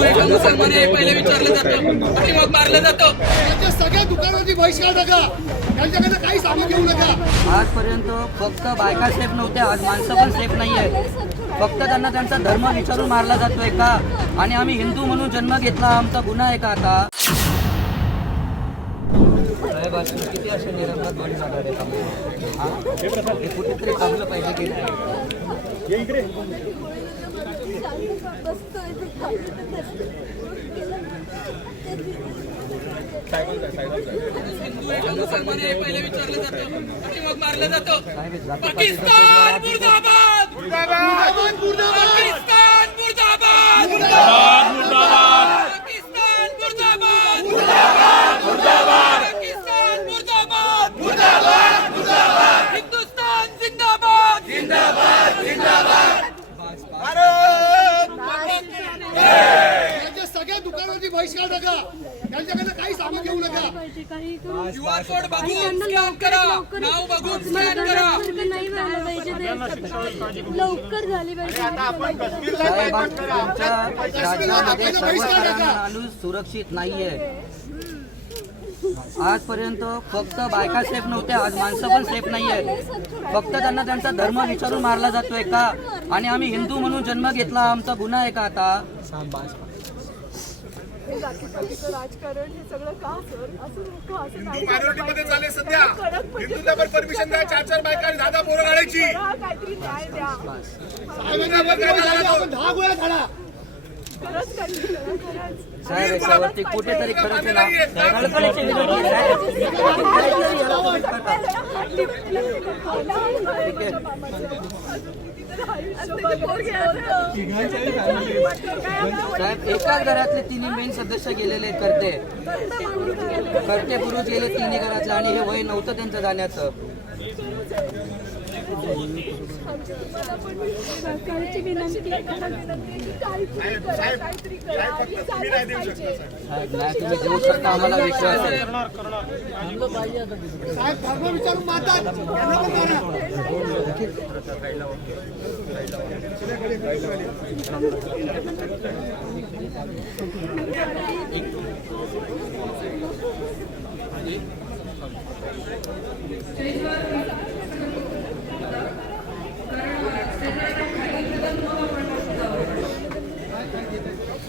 हिंदू आहे का मुसलमान आहे हे पहिले विचारलं जातं आणि मग मारलं जातं. त्यांच्या सगळ्या दुकानावरती बहिष्कार टाका त्यांच्याकडे काही सामान घेऊ नका. आजपर्यंत फक्त बायका सेफ नव्हत्या आज माणसं पण सेफ नाही आहे फक्त त्यांना त्यांचा धर्म विचारून मारला जातोय का? आणि आम्ही हिंदू म्हणून जन्म घेतला आमचा गुन्हा आहे का आता? साहेब, आज किती असे निरंतर बंद जाणार आहेत आम्ही? हा? हे कुठेतरी थांबलं पाहिजे की आहे आहे पहिले विचारलं जातं. मग मारलं जातं. पाकिस्तान! बहिष्कार टाका त्यांच्याकडे काही सामान घेऊ नका. क्यू आर कोड बघून स्कॅन करा. नाव बघून स्कॅन करा. नाही व्हायला पाहिजे. ते लवकर झाली पाहिजे साहेब, सुरक्षित नाहीये. आजपर्यंत फक्त बायका सेफ नव्हत्या. आज माणसं पण सेफ नाहीये. फक्त त्यांना त्यांचा धर्म विचारून मारला जातोय का? आणि आम्ही हिंदू म्हणून जन्म घेतला. आमचा गुन्हा आहे का आता? हे जातीपातीचं राजकारण हे सगळं का सर? असं नको असं नाही मायनॉरिटीमध्ये चालले सध्या. कडक म्हणजे हिंदूंना पण परमिशन द्या चार चार बायका दहा पोरं काढायची करा, काहीतरी न्याय द्या. आपण दहा गोळ्या काढा खरंच काहीतरी करा, खरंच. साहेब याच्यावरती कुठेतरी खरंच आहे ना कळकळीचे साहेब. तुम्ही करता. साहेब एकाच घरातले तिन्ही मेन सदस्य गेलेले करते. करते पुरुष गेले तिन्ही घरातले. आणि हे वय नव्हतं त्यांचं जाण्याचं. सरकारची विनंती आहे काहीतरी करा, काहीतरी करा. हे झालंच पाहिजे. साहेब नाही तुम्ही देऊ शकता आम्हाला विश्वास आहे साहेब धर्म विचारून मारतात यांना पण मारा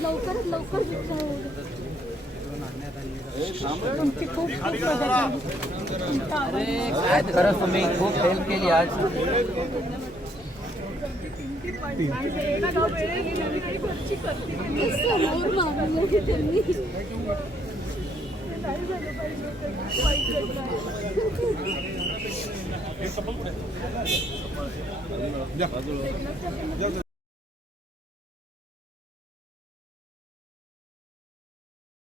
लवकरात लवकर शिक्षा होऊ दे. तुमची खूप खूप मदत झाली. खरंच तुम्ही खूप हेल्प केली आज. समोर मारलं की त्यांनी नाही झालं पाहिजे. वाईट घटना.